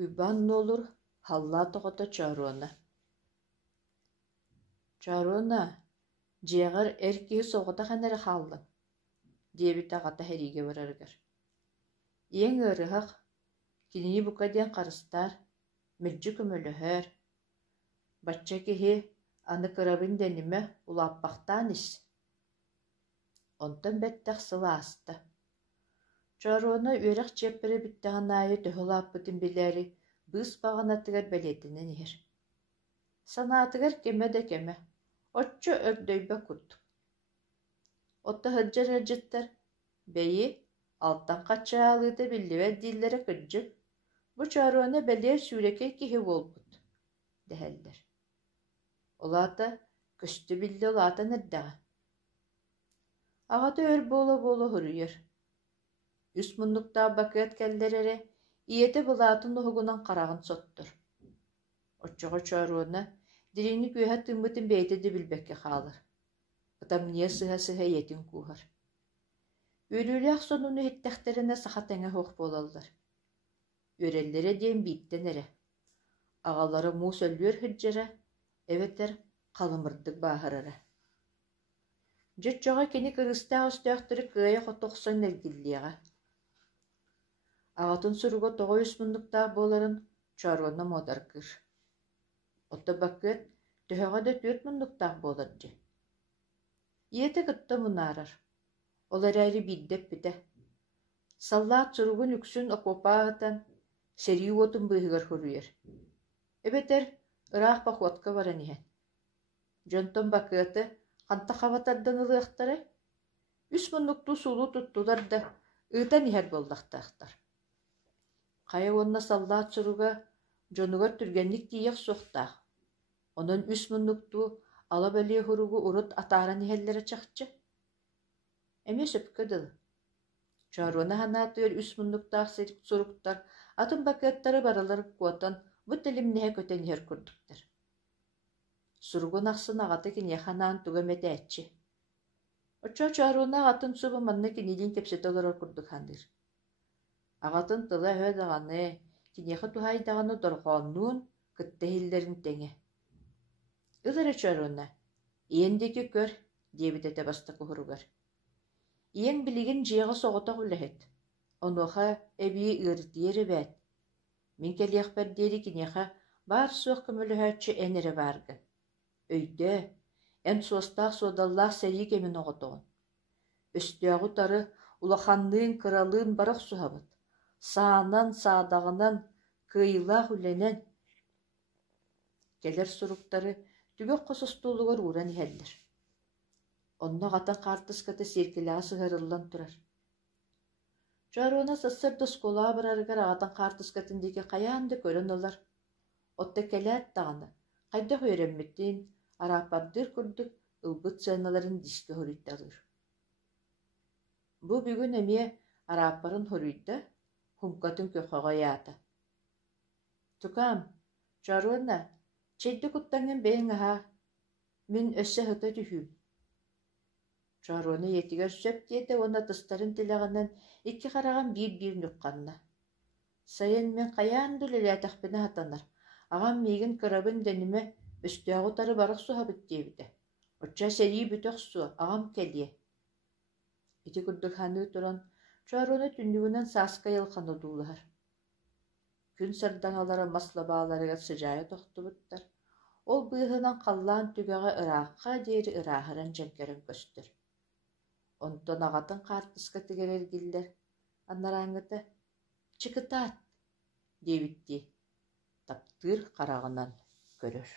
Уйбан нолур халла тоҕото Чаруона. Чаруона, дьиэҕэр эр киһи соҕото ханары хааллыҥ, диэбит аҕата хэриигэ барарыгар. Иэҥ ырыһах, кинини бука диэн харыстаар, мэлдьи көмөлөһөр. Бачча киһи аны кырабын дэнimэ улааппахтаан ис. Онтон бэттэх сылааста. Чаруона үөрэх чиэппэрэ bitтэҕинаайы төһөлааппытын билээри быыс баҕанатыгар бэлиэтинэн иһэр. Санаатыгар кэмэ да кэмэ, оччо өрдөйбө кут. Отто хыджар-хыджыттар, бэйи алтан хачаалыыта биллибэт дииллэрэ кырдьык, бу Чаруона бэлиэр сүүрэкэй киһи буолбут, дэһэллэр. Улаата көстү билли улаата нырдаҕа. Аҕата өр буола хуруйар. Үс муннуктаа бакыат кэллэрэри ийэтэ булаатын уһугунан хараҕын соттор. Оччоҕо Чаруона дириини күөһэ тыммытын бэйэтэ да билбэккэ хаалар. Ытамньыа сыһа-сыһа ийэтин кууһар. Үөрүүлээх сонуну хиттэхтэринэ саха тэҥэ хуох буолаллар. Үөрэллэрэ диэн бииттэн эрэ. Аҕалары муус өлүөр хыджара, эбэтэр халымырдык бааһырара. Дьоччоҕо кини кырыстаах өстөөхтөрү кыайа хотохсон эргиллиэҕэ. Аҕатын суруга тоҕо үс муннуктаах буоларын Чаруона муодаргыр. Отто баккыат төһөҕө да түөт муннуктаах буолар дии. Ийэтэ кытта мунаарар. Ол эрээри биирдэппитэ. Саллаат суругун үксүн окуопааҕытан сэрии уотун быыһыгар хуруйар. Эбэтэр ыраах похуотка баран иһэн. Дьонтон баккыаты хантахабатардан ылыахтары, үс муннуктуу сулуу туттулар да ыытан иһэр буоллахтаахтар. Хайа уонна саллаат суруга дьонугар түргэнник тиийэх суохтаах. Онон үс муннуктуу ала бэлиэ хуругу урут атааран иһэллэрэ чахчы. Эмиэ сөпкө дыл. Чаруона ханаатыгар үс муннуктаах суруктар атын бакыаттары баралар куотан бу тилимнэһэ көтөн иһэр курдуктар. Суругун ахсын аҕата киниэ ханаан туга мэтээччи. Оччо Чаруона аҕатын субу манна кинилиин кэпсэтэ олорор курдук ханыр. Аҕатын тыла өһө даҕаны, киниэхэ туһайдаҕаны дорҕооннуун кыттэһиллэрин тэҥэ. Ылара Чаруона, иэндики көр, диэбитэтэ баста куһуругар. Иэң билигин дьиэҕэ соҕотох үлэһит. Онуоха эбии ыарытыйар эбээт. Мин кэлиэхпэр диэри киниэхэ баар суох көмөлөһөөччү эн эрэ бааргын. Өйдөө, эн суостаах суодаллаах сэрии кэмин оҕотоҕун. Өстөөҕү тары улаханныын кыралыын барах суһабыт. Саанан, саадаҕынан, кыайылаах үлэнэн. Келэр суруктары түгөх хосустуулугар ууран иһэллэр. Онно атын хаартыската сииркилэҕэ сыһырыллан турар. Чаруона сассар да скулаа барарыгар атын хаартыскатын диэки хайаан да көрөн олар. Отта келэät таҕаны, хайда хөөрэммитин, арааппардыыр курдук ылбыт сыаналарын диске хоруйдалыр. Бу бүгүн эмиэ арааппарын хоруйда, хумкатын көхөҕөйаата. Тукаам, Чаруона, чэйдэ куттаңын бэйэҥ аһаа, мин өссө хыта түһүүм. Чаруона иэтигэр сөп диэтэ уонна тыстарын тилэҕинэн икки хараҕан биир нукканна. Сайын мен хайаан дул элээтэхпинэ хатанар, аҕам миигин кырабын дэнimэ өстөөҕү тары барах суһабыт диэбитэ. Очча сэрии бүтөх суо, аҕам кэлиэ. Ити курдук ханыы туран, Чаруона түннүгүнэн сааска йылханы дуулаһар. Күн сардаҥалара маслабааларыгар сыдьаайа тохтубуттар. Ол быыһынан халлаан түгэҕэ ыраахха диэри ырааһыран дьэҥкэрэн көстөр. Онтон аҕатын хаартыска тигэрэргиллэр, аннарааҥҥыта «Чыкытаат» диэбитти, таптыыр хараҕынан көрөр.